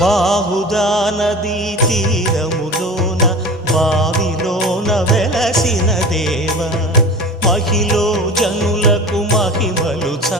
బాహుదా నదీ తీరములోన బావిలోన వెలసిన దేవ మహిళ జను